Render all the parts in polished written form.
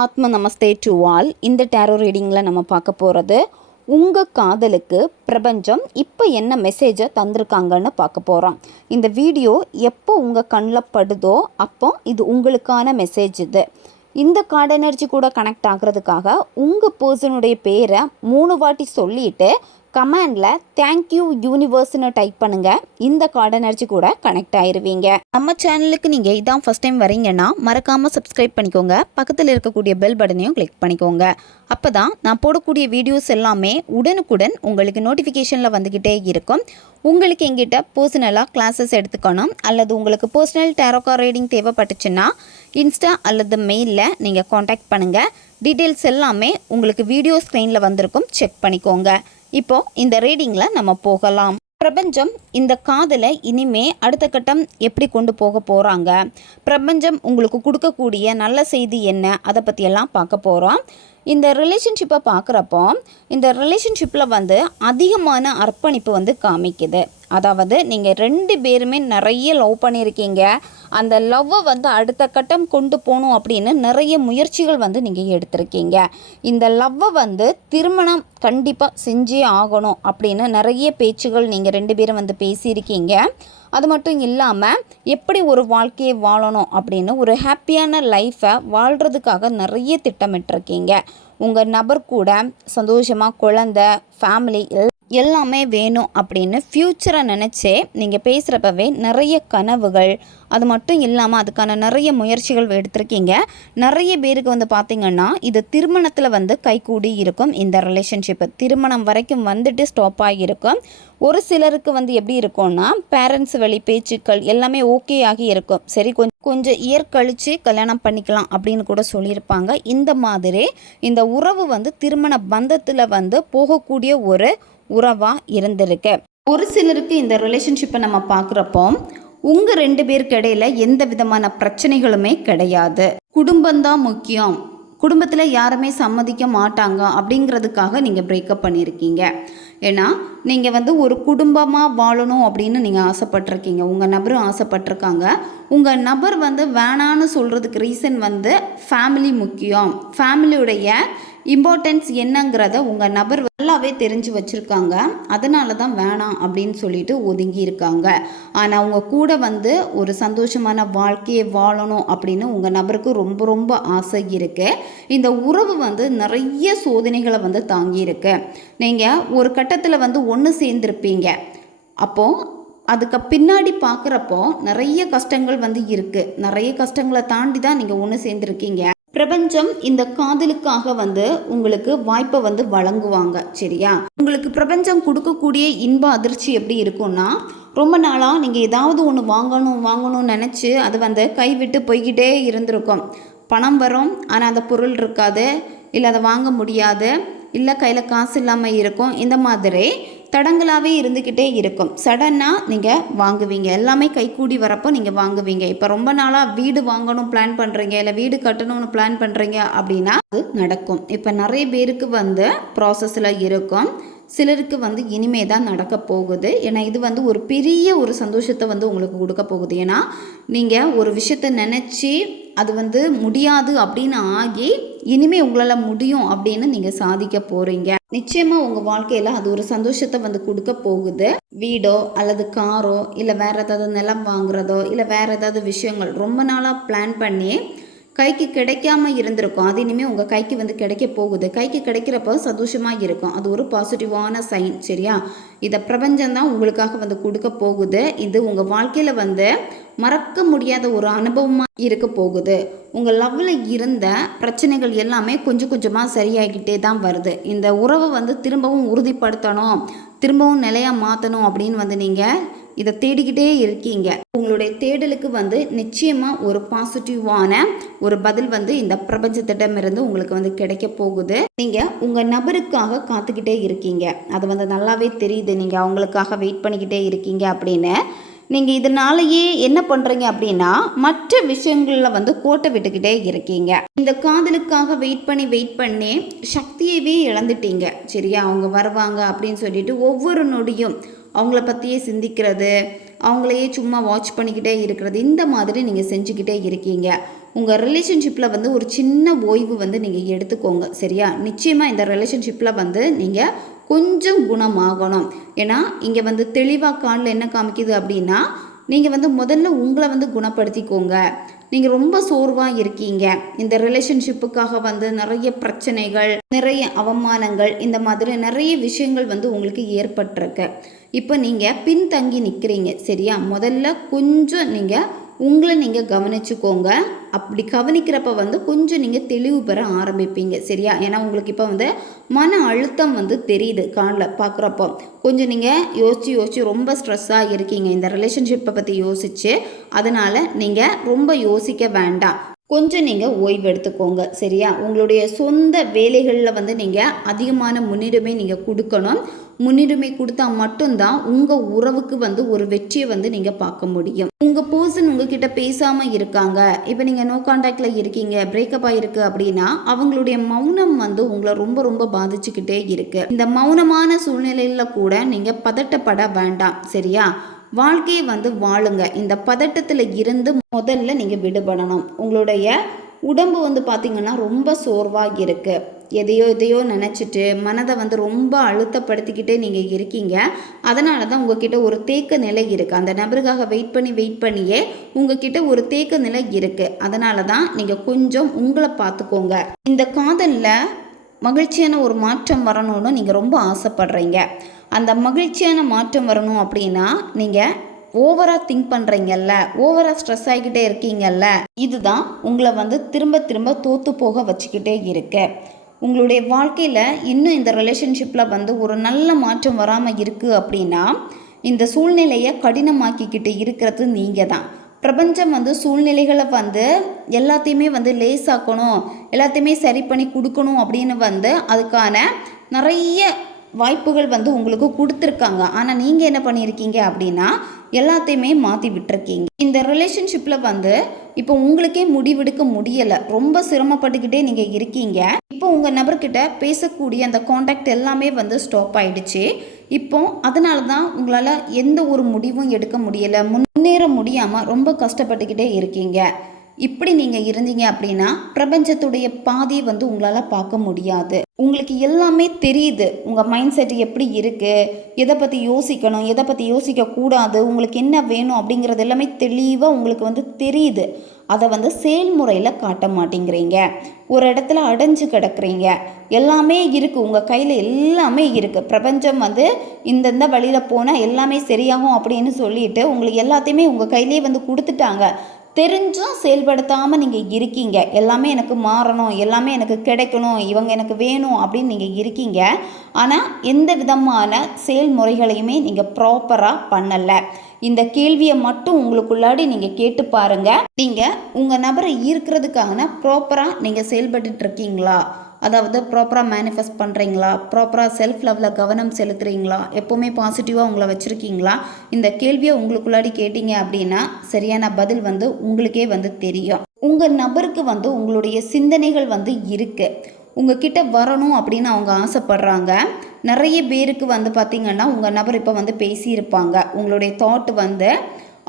ஆத்ம நமஸ்தே to all. இந்த tarot ரீடிங்கில் நம்ம பார்க்க போகிறது உங்கள் காதலுக்கு பிரபஞ்சம் இப்போ என்ன மெசேஜை தந்திருக்காங்கன்னு பார்க்க போகிறோம். இந்த வீடியோ எப்போ உங்கள் கண்ணில் படுதோ அப்போ இது உங்களுக்கான மெசேஜ். இந்த கார்டு எனர்ஜி கூட கனெக்ட் ஆகிறதுக்காக உங்கள் பர்சனுடைய பேரை 3 வாட்டி சொல்லிவிட்டு கமெண்டில் தேங்க்யூ யூனிவர்ஸ்னு டைப் பண்ணுங்கள். இந்த கார்டு எனர்ஜி கூட கனெக்ட் ஆயிடுவீங்க. நம்ம சேனலுக்கு நீங்கள் இதான் ஃபஸ்ட் டைம் வரீங்கன்னா மறக்காமல் சப்ஸ்கிரைப் பண்ணிக்கோங்க. பக்கத்தில் இருக்கக்கூடிய பெல் பட்டனையும் கிளிக் பண்ணிக்கோங்க. அப்போ தான் நான் போடக்கூடிய வீடியோஸ் எல்லாமே உடனுக்குடன் உங்களுக்கு நோட்டிஃபிகேஷனில் வந்துக்கிட்டே இருக்கும். உங்களுக்கு எங்கிட்ட பர்சனலாக கிளாஸஸ் எடுத்துக்கணும் அல்லது உங்களுக்கு பர்சனல் டேரோ கார்டு ரீடிங் தேவைப்பட்டுச்சுன்னா இன்ஸ்டா அல்லது மெயிலில் நீங்கள் காண்டாக்ட் பண்ணுங்கள். டீட்டெயில்ஸ் எல்லாமே உங்களுக்கு வீடியோ ஸ்க்ரீனில் வந்திருக்கும், செக் பண்ணிக்கோங்க. இப்போது இந்த ரீடிங்கில் நம்ம போகலாம். பிரபஞ்சம் இந்த காதலை இனிமே அடுத்த கட்டம் எப்படி கொண்டு போக போகிறாங்க, பிரபஞ்சம் உங்களுக்கு கொடுக்கக்கூடிய நல்ல செய்தி என்ன, அதை பற்றியெல்லாம் பார்க்க போகிறோம். இந்த ரிலேஷன்ஷிப்பை பார்க்குறப்போ இந்த ரிலேஷன்ஷிப்பில் அதிகமான அர்ப்பணிப்பு காமிக்குது. அதாவது நீங்கள் 2 பேருமே நிறைய லவ் பண்ணியிருக்கீங்க. அந்த லவ்வை அடுத்த கட்டம் கொண்டு போகணும் அப்படின்னு நிறைய முயற்சிகள் நீங்கள் எடுத்திருக்கீங்க. இந்த லவ்வை திருமணம் கண்டிப்பாக செஞ்சே ஆகணும் அப்படின்னு நிறைய பேச்சுகள் நீங்கள் 2 பேரும் பேசியிருக்கீங்க. அது மட்டும் இல்லாமல் எப்படி ஒரு வாழ்க்கையை வாழணும் அப்படின்னு ஒரு ஹாப்பியான லைஃப்பை வாழ்கிறதுக்காக நிறைய திட்டமிட்டிருக்கீங்க. உங்கள் நபர் கூட சந்தோஷமாக குழந்தை, ஃபேமிலி எல்லாமே வேணும் அப்படின்னு ஃப்யூச்சரை நினச்சே நீங்கள் பேசுகிறப்பவே நிறைய கனவுகள், அது மட்டும் இல்லாமல் அதுக்கான நிறைய முயற்சிகள் எடுத்திருக்கீங்க. நிறைய பேருக்கு பார்த்திங்கன்னா இது திருமணத்தில் கைகூடி இருக்கும். இந்த ரிலேஷன்ஷிப்பு திருமணம் வரைக்கும் ஸ்டாப் ஆகியிருக்கும். ஒரு சிலருக்கு எப்படி இருக்கும்னா பேரண்ட்ஸ் வழி பேச்சுக்கள் எல்லாமே ஓகே ஆகி இருக்கும். சரி கொஞ்சம் இயர் கழித்து கல்யாணம் பண்ணிக்கலாம் அப்படின்னு கூட சொல்லியிருப்பாங்க. இந்த மாதிரி இந்த உறவு திருமண பந்தத்தில் போகக்கூடிய ஒரு உறவாக இருந்திருக்கு. ஒரு சிலருக்கு இந்த ரிலேஷன்ஷிப்பை நம்ம பார்க்குறப்போ உங்கள் 2 பேருக்கு இடையில எந்த விதமான பிரச்சனைகளுமே கிடையாது. குடும்பம்தான் முக்கியம், குடும்பத்தில் யாருமே சம்மதிக்க மாட்டாங்க அப்படிங்கிறதுக்காக நீங்கள் பிரேக்கப் பண்ணியிருக்கீங்க. ஏன்னா நீங்கள் ஒரு குடும்பமாக வாழணும் அப்படின்னு நீங்கள் ஆசைப்பட்டிருக்கீங்க. உங்கள் நபரும் ஆசைப்பட்டிருக்காங்க. உங்கள் நபர் வேணான்னு சொல்கிறதுக்கு ரீசன் ஃபேமிலி முக்கியம், ஃபேமிலியுடைய இம்பார்ட்டன்ஸ் என்னங்கிறத உங்கள் நபர் நல்லாவே தெரிஞ்சு வச்சுருக்காங்க. அதனால தான் வேணாம் அப்படின்னு சொல்லிட்டு ஒதுங்கி இருக்காங்க. ஆனால் உங்கள் கூட ஒரு சந்தோஷமான வாழ்க்கையை வாழணும் அப்படின்னு உங்கள் நபருக்கு ரொம்ப ரொம்ப ஆசை இருக்குது. இந்த உறவு நிறைய சோதனைகளை தாங்கியிருக்கு. நீங்கள் ஒரு கட்டத்தில் ஒன்று சேர்ந்துருப்பீங்க. அப்போது அதுக்கு பின்னாடி பார்க்குறப்போ நிறைய கஷ்டங்கள் இருக்குது. நிறைய கஷ்டங்களை தாண்டி தான் நீங்கள் ஒன்று சேர்ந்துருக்கீங்க. பிரபஞ்சம் இந்த காதலுக்காக உங்களுக்கு வாய்ப்பை வழங்குவாங்க. சரியா? உங்களுக்கு பிரபஞ்சம் கொடுக்கக்கூடிய இன்ப அதிர்ச்சி எப்படி இருக்கும்னா, ரொம்ப நாளாக நீங்கள் ஏதாவது ஒன்று வாங்கணும்னு நினச்சி அது கைவிட்டு போய்கிட்டே இருந்திருக்கும். பணம் வரும், ஆனால் அந்த பொருள் இருக்காது, இல்லை அதை வாங்க முடியாது, இல்லை கையில் காசு இல்லாமல் இருக்கும். இந்த மாதிரி தடங்களாகவே இருந்துக்கிட்டே இருக்கும். சடனாக நீங்கள் வாங்குவீங்க. எல்லாமே கைக்கூடி வரப்போ நீங்கள் வாங்குவீங்க. இப்போ ரொம்ப நாளாக வீடு வாங்கணும் பிளான் பண்ணுறீங்க, இல்லை வீடு கட்டணும்னு பிளான் பண்ணுறீங்க அப்படின்னா அது நடக்கும். இப்போ நிறைய பேருக்கு ப்ராசஸில் இருக்கும். சிலருக்கு இனிமே தான் நடக்க போகுது. ஏன்னா இது ஒரு பெரிய ஒரு சந்தோஷத்தை உங்களுக்கு கொடுக்க போகுது. ஏன்னா நீங்கள் ஒரு விஷயத்தை நினச்சி அது முடியாது அப்படின்னு ஆகி இனிமே உங்களால் முடியும் அப்படின்னு நீங்கள் சாதிக்க போகிறீங்க. நிச்சயமாக உங்கள் வாழ்க்கையில் அது ஒரு சந்தோஷத்தை கொடுக்க போகுது. வீடோ அல்லது காரோ, இல்லை வேறு ஏதாவது நிலம் வாங்குறதோ, இல்லை வேறு ஏதாவது விஷயங்கள் ரொம்ப நாளாக பிளான் பண்ணி கைக்கு கிடைக்காம இருந்திருக்கும். அது இனிமேல் உங்கள் கைக்கு கிடைக்க போகுது. கைக்கு கிடைக்கிறப்போ சந்தோஷமாக இருக்கும். அது ஒரு பாசிட்டிவான சைன். சரியா? இதை பிரபஞ்சம்தான் உங்களுக்காக கொடுக்க போகுது. இது உங்கள் வாழ்க்கையில் மறக்க முடியாத ஒரு அனுபவமாக இருக்க போகுது. உங்கள் லவ்வில் இருந்த பிரச்சனைகள் எல்லாமே கொஞ்சம் கொஞ்சமாக சரியாகிட்டே தான் வருது. இந்த உறவை திரும்பவும் உறுதிப்படுத்தணும், திரும்பவும் நிலையாக மாற்றணும் அப்படின்னு நீங்கள் இதை தேடிக்கிட்டே இருக்கீங்க. உங்களுடைய தேடலுக்கு நிச்சயமாக ஒரு பாசிட்டிவான ஒரு பதில் இந்த பிரபஞ்சத்திடமிருந்து உங்களுக்கு கிடைக்க போகுது. நீங்கள் உங்கள் நபருக்காக காத்துக்கிட்டே இருக்கீங்க. அது நல்லாவே தெரியுது. நீங்கள் அவங்களுக்காக வெயிட் பண்ணிக்கிட்டே இருக்கீங்க அப்படின்னு. நீங்கள் இதனாலேயே என்ன பண்ணுறீங்க அப்படின்னா மற்ற விஷயங்களில் கோட்டை விட்டுக்கிட்டே இருக்கீங்க. இந்த காதலுக்காக வெயிட் பண்ணி சக்தியவே இழந்துட்டீங்க. சரியா? அவங்க வருவாங்க அப்படின்னு சொல்லிட்டு ஒவ்வொரு நொடியும் அவங்கள பற்றியே சிந்திக்கிறது, அவங்களையே சும்மா வாட்ச் பண்ணிக்கிட்டே இருக்கிறது, இந்த மாதிரி நீங்கள் செஞ்சுக்கிட்டே இருக்கீங்க. உங்கள் ரிலேஷன்ஷிப்பில் வந்து ஒரு சின்ன ஓய்வு வந்து நீங்கள் எடுத்துக்கோங்க, சரியா? நிச்சயமாக இந்த ரிலேஷன்ஷிப்பில் வந்து நீங்கள் கொஞ்சம் குணமாகணும். ஏன்னா இங்கே வந்து தெளிவாக காலில் என்ன காமிக்குது அப்படின்னா, நீங்கள் வந்து முதல்ல உங்களை வந்து குணப்படுத்திக்கோங்க. நீங்கள் ரொம்ப சோர்வாக இருக்கீங்க. இந்த ரிலேஷன்ஷிப்புக்காக வந்து நிறைய பிரச்சனைகள், நிறைய அவமானங்கள், இந்த மாதிரி நிறைய விஷயங்கள் வந்து உங்களுக்கு ஏற்பட்டிருக்கு. இப்போ நீங்கள் பின்தங்கி நிற்கிறீங்க, சரியா? முதல்ல கொஞ்சம் நீங்கள் உங்களை நீங்கள் கவனிச்சுக்கோங்க. அப்படி கவனிக்கிறப்ப வந்து கொஞ்சம் நீங்கள் தெளிவு பெற ஆரம்பிப்பீங்க, சரியா? ஏன்னா உங்களுக்கு இப்போ வந்து மன அழுத்தம் வந்து தெரியுது காலில் பார்க்குறப்போ. கொஞ்சம் நீங்கள் யோசித்து ரொம்ப ஸ்ட்ரெஸ்ஸாக இருக்கீங்க இந்த ரிலேஷன்ஷிப்பை பற்றி யோசித்து. அதனால் நீங்கள் ரொம்ப யோசிக்க வேண்டாம். கொஞ்சம் நீங்கள் ஓய்வு எடுத்துக்கோங்க, சரியா? உங்களுடைய சொந்த வேலைகளில் வந்து நீங்கள் அதிகமான முன்னுரிமை நீங்கள் கொடுக்கணும். முன்னுரிமை கொடுத்தா மட்டும்தான் உங்கள் உறவுக்கு வந்து ஒரு வெற்றியை வந்து நீங்கள் பார்க்க முடியும். உங்கள் பர்சன் உங்ககிட்ட பேசாமல் இருக்காங்க, இப்போ நீங்கள் நோ கான்டாக்டில் இருக்கீங்க, பிரேக்கப் ஆகிருக்கு அப்படின்னா அவங்களுடைய மௌனம் வந்து உங்களை ரொம்ப ரொம்ப பாதிச்சுக்கிட்டே இருக்கு. இந்த மௌனமான சூழ்நிலையில் கூட நீங்கள் பதட்டப்பட வேண்டாம், சரியா? வாழ்க்கையை வந்து வாழுங்க. இந்த பதட்டத்தில் இருந்து முதல்ல நீங்கள் விடுபடணும். உங்களுடைய உடம்பு வந்து பார்த்திங்கன்னா ரொம்ப சோர்வாக இருக்குது. எதையோ நினச்சிட்டு மனதை வந்து ரொம்ப அழுத்தப்படுத்திக்கிட்டே நீங்கள் இருக்கீங்க. அதனால தான் உங்ககிட்ட ஒரு தேக்க நிலை இருக்குது. அந்த நபருக்காக வெயிட் பண்ணியே உங்ககிட்ட ஒரு தேக்க நிலை இருக்குது. அதனால தான் நீங்கள் கொஞ்சம் உங்களை பார்த்துக்கோங்க. இந்த காதலில் மகிழ்ச்சியான ஒரு மாற்றம் வரணும்னு நீங்கள் ரொம்ப ஆசைப்படுறீங்க. அந்த மகிழ்ச்சியான மாற்றம் வரணும் அப்படின்னா நீங்கள் ஓவராக திங்க் பண்ணுறீங்கல்ல, ஓவராக ஸ்ட்ரெஸ் ஆகிக்கிட்டே இருக்கீங்கல்ல, இதுதான் உங்களை வந்து திரும்ப திரும்ப தோற்று போக வச்சுக்கிட்டே இருக்கு. உங்களுடைய வாழ்க்கையில் இன்னும் இந்த ரிலேஷன்ஷிப்பில் வந்து ஒரு நல்ல மாற்றம் வராமல் இருக்குது அப்படின்னா இந்த சூழ்நிலையை கடினமாக்கிக்கிட்டு இருக்கிறது நீங்கள் தான். பிரபஞ்சம் வந்து சூழ்நிலைகளை வந்து எல்லாத்தையுமே வந்து லேசாக்கணும், எல்லாத்தையுமே சரி பண்ணி கொடுக்கணும் அப்படின்னு வந்து அதுக்கான நிறைய வாய்ப்புகள் வந்து உங்களுக்கு கொடுத்துருக்காங்க. ஆனால் நீங்கள் என்ன பண்ணியிருக்கீங்க அப்படின்னா எல்லாத்தையுமே மாற்றி விட்டுருக்கீங்க. இந்த ரிலேஷன்ஷிப்பில் வந்து இப்போ உங்களுக்கே முடிவெடுக்க முடியலை, ரொம்ப சிரமப்பட்டுக்கிட்டே நீங்கள் இருக்கீங்க. இப்போ உங்கள் நபர்கிட்ட பேசக்கூடிய அந்த காண்டாக்ட் எல்லாமே வந்து ஸ்டாப் ஆகிடுச்சு. இப்போ அதனால தான் உங்களால் எந்த ஒரு முடிவும் எடுக்க முடியலை, முன்னேற முடியாமல் ரொம்ப கஷ்டப்பட்டுக்கிட்டே இருக்கீங்க. இப்படி நீங்கள் இருந்தீங்க அப்படின்னா பிரபஞ்சத்துடைய பாதியை வந்து உங்களால் பார்க்க முடியாது. உங்களுக்கு எல்லாமே தெரியுது, உங்கள் மைண்ட் செட் எப்படி இருக்குது, எதை பற்றி யோசிக்கணும், எதை பற்றி யோசிக்கக்கூடாது, உங்களுக்கு என்ன வேணும் அப்படிங்கிறது எல்லாமே தெளிவாக உங்களுக்கு வந்து தெரியுது. அதை வந்து செயல்முறையில் காட்ட மாட்டேங்கிறீங்க. ஒரு இடத்துல அடைஞ்சு கிடக்குறீங்க. எல்லாமே இருக்குது, உங்கள் கையில் எல்லாமே இருக்குது. பிரபஞ்சம் வந்து இந்தந்த வழியில் போனால் எல்லாமே சரியாகும் அப்படின்னு சொல்லிட்டு உங்களுக்கு எல்லாத்தையுமே உங்கள் கையிலே வந்து கொடுத்துட்டாங்க. தெரிஞ்சும் செயல்படுத்தாமல் நீங்கள் இருக்கீங்க. எல்லாமே எனக்கு மாறணும், எல்லாமே எனக்கு கிடைக்கணும், இவங்க எனக்கு வேணும் அப்படின்னு நீங்கள் இருக்கீங்க. ஆனால் எந்த விதமான செயல்முறைகளையுமே நீங்கள் ப்ராப்பராக பண்ணலை. இந்த கேள்வியை மட்டும் உங்களுக்குள்ளாடி நீங்கள் கேட்டு பாருங்கள். நீங்கள் உங்கள் நபரை ஈர்க்கிறதுக்கான ப்ராப்பராக நீங்கள் செயல்பட்டு இருக்கீங்களா? அதாவது ப்ராப்பராக மேனிஃபெஸ்ட் பண்ணுறீங்களா? ப்ராப்பராக செல்ஃப் லெவலில் கவனம் செலுத்துகிறீங்களா? எப்போவுமே பாசிட்டிவாக உங்களை வச்சுருக்கீங்களா? இந்த கேள்வியை உங்களுக்குள்ளாடி கேட்டீங்க அப்படின்னா சரியான பதில் வந்து உங்களுக்கே வந்து தெரியும். உங்கள் நபருக்கு வந்து உங்களுடைய சிந்தனைகள் வந்து இருக்குது. உங்ககிட்ட வரணும் அப்படின்னு அவங்க ஆசைப்படுறாங்க. நிறைய பேருக்கு வந்து பார்த்திங்கன்னா உங்கள் நபர் இப்போ வந்து பேசியிருப்பாங்க. உங்களுடைய தாட் வந்து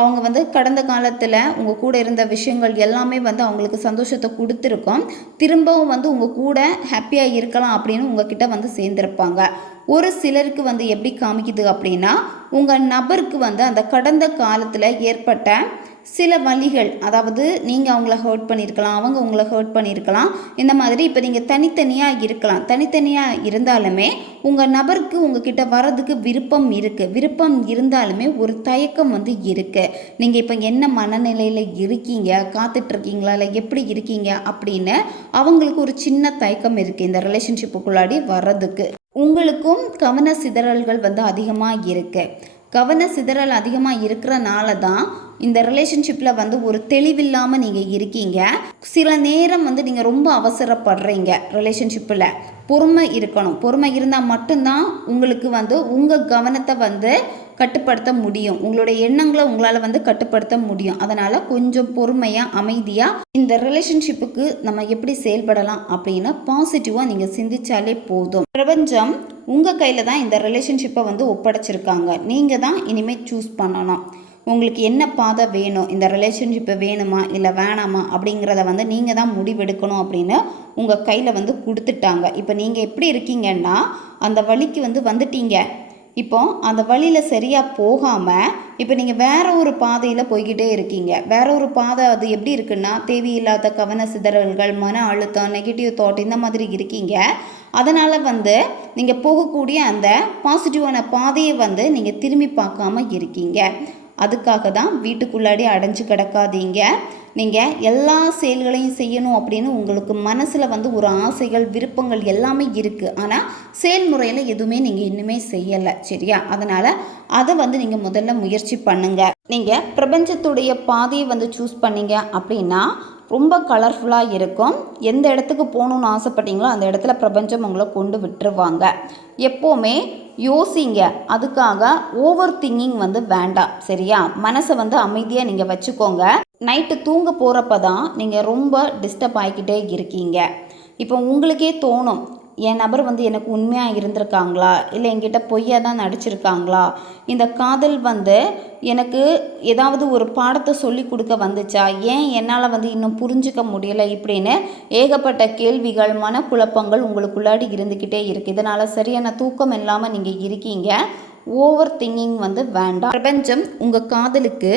அவங்க வந்து கடந்த காலத்தில் உங்கள் கூட இருந்த விஷயங்கள் எல்லாமே வந்து அவங்களுக்கு சந்தோஷத்தை கொடுத்துருக்கோம். திரும்பவும் வந்து உங்கள் கூட ஹாப்பியாக இருக்கலாம் அப்படின்னு உங்ககிட்ட வந்து சேர்ந்துருப்பாங்க. ஒரு சிலருக்கு வந்து எப்படி காமிக்குது அப்படின்னா உங்கள் நபருக்கு வந்து அந்த கடந்த காலத்தில் ஏற்பட்ட சில வழிகள், அதாவது நீங்கள் அவங்கள ஹர்ட் பண்ணியிருக்கலாம், அவங்க உங்களை ஹர்ட் பண்ணியிருக்கலாம். இந்த மாதிரி இப்போ நீங்கள் தனித்தனியாக இருக்கலாம். தனித்தனியாக இருந்தாலுமே உங்கள் நபருக்கு உங்ககிட்ட வர்றதுக்கு விருப்பம் இருக்குது. விருப்பம் இருந்தாலுமே ஒரு தயக்கம் வந்து இருக்குது. நீங்கள் இப்போ என்ன மனநிலையில் இருக்கீங்க, காத்துட்ருக்கீங்களா, இல்லை எப்படி இருக்கீங்க அப்படின்னு அவங்களுக்கு ஒரு சின்ன தயக்கம் இருக்குது இந்த ரிலேஷன்ஷிப்புக்குள்ளாடி வர்றதுக்கு. உங்களுக்கும் கவன சிதறல்கள் வந்து அதிகமாக இருக்குது. கவன சிதறல் அதிகமாக இருக்கிறனால தான் இந்த ரிலேஷன்ஷிப்பில் வந்து ஒரு தெளிவில்லாமல் நீங்கள் இருக்கீங்க. சில நேரம் வந்து நீங்கள் ரொம்ப அவசரப்படுறீங்க. ரிலேஷன்ஷிப்பில் பொறுமை இருக்கணும். பொறுமை இருந்தால் மட்டும்தான் உங்களுக்கு வந்து உங்கள் கவனத்தை வந்து கட்டுப்படுத்த முடியும். உங்களுடைய எண்ணங்களை உங்களால் வந்து கட்டுப்படுத்த முடியும். அதனால் கொஞ்சம் பொறுமையாக அமைதியாக இந்த ரிலேஷன்ஷிப்புக்கு நம்ம எப்படி செயல்படலாம் அப்படின்னு பாசிட்டிவாக நீங்கள் சிந்திச்சாலே போதும். பிரபஞ்சம் உங்கள் கையில் தான் இந்த ரிலேஷன்ஷிப்பை வந்து ஒப்படைச்சிருக்காங்க. நீங்கள் தான் இனிமேல் சூஸ் பண்ணணும். உங்களுக்கு என்ன பாதை வேணும், இந்த ரிலேஷன்ஷிப்பு வேணுமா இல்லை வேணாமா அப்படிங்கிறத வந்து நீங்கள் தான் முடிவெடுக்கணும் அப்படின்னு உங்கள் கையில் வந்து கொடுத்துட்டாங்க. இப்போ நீங்கள் எப்படி இருக்கீங்கன்னா, அந்த வழிக்கு வந்து வந்துட்டீங்க. இப்போ அந்த வழியில் சரியாக போகாமல் இப்போ நீங்கள் வேற ஒரு பாதையில் போய்கிட்டே இருக்கீங்க. வேற ஒரு பாதை அது எப்படி இருக்குன்னா, தேவையில்லாத கவன சிதறல்கள், மன அழுத்தம், நெகட்டிவ் தாட் இந்த மாதிரி இருக்கீங்க. அதனால் வந்து நீங்கள் போகக்கூடிய அந்த பாசிட்டிவான பாதையை வந்து நீங்கள் திரும்பி பார்க்காம இருக்கீங்க. அதுக்காக தான் வீட்டுக்குள்ளாடி அடைஞ்சு கிடக்காதீங்க. நீங்கள் எல்லா செயல்களையும் செய்யணும் அப்படின்னு உங்களுக்கு மனசில் வந்து ஒரு ஆசைகள், விருப்பங்கள் எல்லாமே இருக்குது. ஆனால் செயல்முறையில் எதுவுமே நீங்கள் இன்னுமே செய்யலை, சரியா? அதனால் அதை வந்து நீங்கள் முதல்ல முயற்சி பண்ணுங்கள். நீங்கள் பிரபஞ்சத்துடைய பாதையை வந்து சூஸ் பண்ணீங்க அப்படின்னா ரொம்ப கலர்ஃபுல்லாக இருக்கும். எந்த இடத்துக்கு போகணுன்னு ஆசைப்பட்டீங்களோ அந்த இடத்துல பிரபஞ்சம் உங்களை கொண்டு விட்டுருவாங்க. எப்போவுமே யோசிங்க. அதுக்காக ஓவர் திங்கிங் வந்து வேண்டாம், சரியா? மனசை வந்து அமைதியாக நீங்கள் வச்சுக்கோங்க. நைட்டு தூங்க போகிறப்ப தான் நீங்கள் ரொம்ப டிஸ்டர்ப் ஆகிக்கிட்டே இருக்கீங்க. இப்போ உங்களுக்கே தோணும், என் நபர் வந்து எனக்கு உண்மையாக இருந்திருக்காங்களா, இல்லை என்கிட்ட பொய்யாக தான் நடிச்சிருக்காங்களா, இந்த காதல் வந்து எனக்கு ஏதாவது ஒரு பாடத்தை சொல்லி கொடுக்க வந்துச்சா, ஏன் என்னால் வந்து இன்னும் புரிஞ்சிக்க முடியலை இப்படின்னு ஏகப்பட்ட கேள்விகள், மனக்குழப்பங்கள் உங்களுக்குள்ளாடி இருந்துக்கிட்டே இருக்குது. இதனால் சரியான தூக்கம் இல்லாமல் நீங்கள் இருக்கீங்க. ஓவர் திங்கிங் வந்து வேண்டாம். பிரபஞ்சம் உங்கள் காதலுக்கு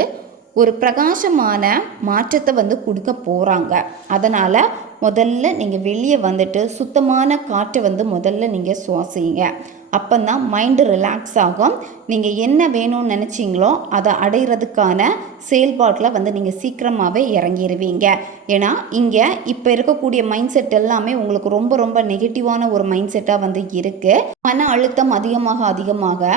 ஒரு பிரகாசமான மாற்றத்தை வந்து கொடுக்க போகிறாங்க. அதனால் முதல்ல நீங்கள் வெளியே வந்துட்டு சுத்தமான காற்றை வந்து முதல்ல நீங்கள் சுவாசிங்க. அப்போ தான் மைண்டு ரிலாக்ஸ் ஆகும். நீங்கள் என்ன வேணும்னு நினச்சிங்களோ அதை அடைகிறதுக்கான செயல்பாட்டில் வந்து நீங்கள் சீக்கிரமாகவே இறங்கிடுவீங்க. ஏன்னா இங்கே இப்போ இருக்கக்கூடிய மைண்ட் செட் எல்லாமே உங்களுக்கு ரொம்ப ரொம்ப நெகட்டிவான ஒரு மைண்ட் செட்டாக வந்து இருக்குது. மன அழுத்தம் அதிகமாக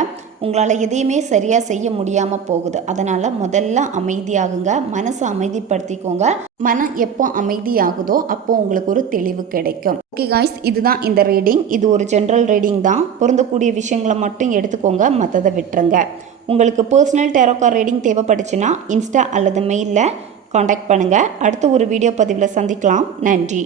உங்களால் எதையுமே சரியாக செய்ய முடியாமல் போகுது. அதனால் முதல்ல அமைதியாகுங்க, மனசை அமைதிப்படுத்திக்கோங்க. மனம் எப்போ அமைதியாகுதோ அப்போ உங்களுக்கு ஒரு தெளிவு கிடைக்கும். ஓகே காய்ஸ், இதுதான் இந்த ரீடிங். இது ஒரு ஜென்ரல் ரீடிங் தான். பொருந்தக்கூடிய விஷயங்களை மட்டும் எடுத்துக்கோங்க, மற்றதை விட்டுருங்க. உங்களுக்கு பர்சனல் டேரோ கார்டு ரீடிங் தேவைப்பட்டுச்சுன்னா இன்ஸ்டா அல்லது மெயிலில் காண்டாக்ட் பண்ணுங்கள். அடுத்து ஒரு வீடியோ பதிவில் சந்திக்கலாம். நன்றி.